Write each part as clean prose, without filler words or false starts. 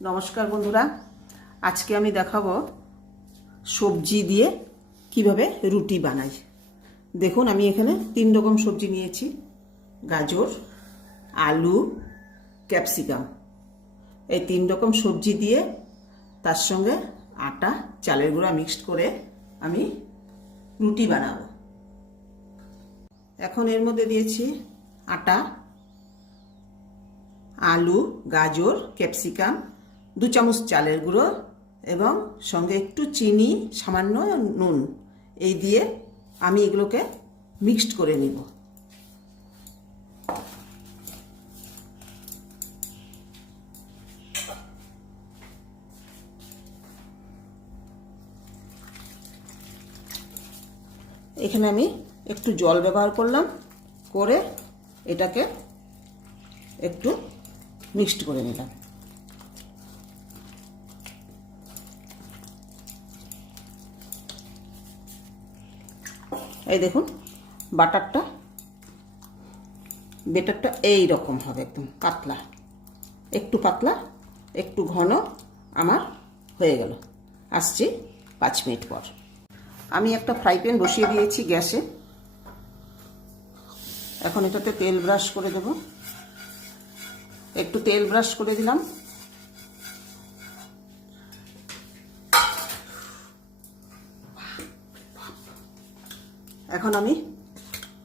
নমস্কার বন্ধুরা, আজকে আমি দেখাবো সবজি দিয়ে কিভাবে রুটি বানাই। দেখুন, আমি এখানে 3 রকম সবজি নিয়েছি: গাজর, আলু, ক্যাপসিকাম। এই 3 রকম সবজি দিয়ে তার সঙ্গে আটা, চালের গুঁড়া মিক্সড করে আমি রুটি বানাবো। এখন এর মধ্যে দিয়েছি আটা, আলু, গাজর, ক্যাপসিকাম, 2 চামচ চালের গুঁড়ো এবং সঙ্গে একটু চিনি, সামান্য নুন। এই দিয়ে আমি এগুলোকে মিক্সড করে নিব। এখানে আমি একটু জল ব্যবহার করলাম, করে এটাকে একটু মিক্সড করে নিলাম। এই দেখুন, বেটারটা এই রকম হবে, একদম পাতলা, একটু পাতলা একটু ঘন আমার হয়ে গেল। আসছি 5 মিনিট পর। আমি একটা ফ্রাই প্যান বসিয়ে দিয়েছি গ্যাসে। এখন এটাতে তেল ব্রাশ করে দেব। একটু তেল ব্রাশ করে দিলাম। এখন আমি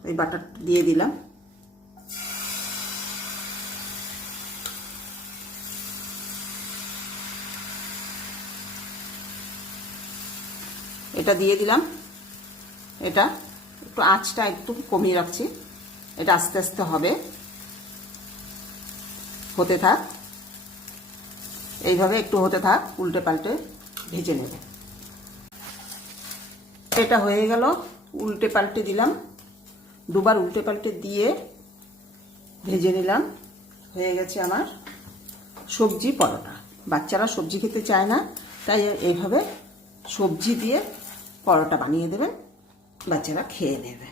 এই বাটার দিয়ে দিলাম। এটা দিয়ে দিলাম। এটা একটু আঁচটা একটু কমিয়ে রাখছি। এটা আস্তে আস্তে হবে, হতে থাক, এইভাবে একটু হতে থাক, উল্টে পাল্টে ভেজে নেব। এটা হয়ে গেল, উল্টে পাল্টে দিলাম, 2বার উল্টে পাল্টে দিয়ে ভেজে নিলাম। হয়ে গেছে আমার সবজি পরোটা। বাচ্চারা সবজি খেতে চায় না, তাই এইভাবে সবজি দিয়ে পরোটা বানিয়ে দেবেন, বাচ্চারা খেয়ে নেবে।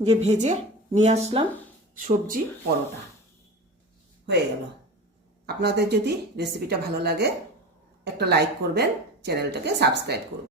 যে ভেজে নিয়ে আসলাম সবজি পরোটা হয়ে গেল। আপনাদের যদি রেসিপিটা ভালো লাগে একটা লাইক করবেন, চ্যানেলটাকে সাবস্ক্রাইব করবেন।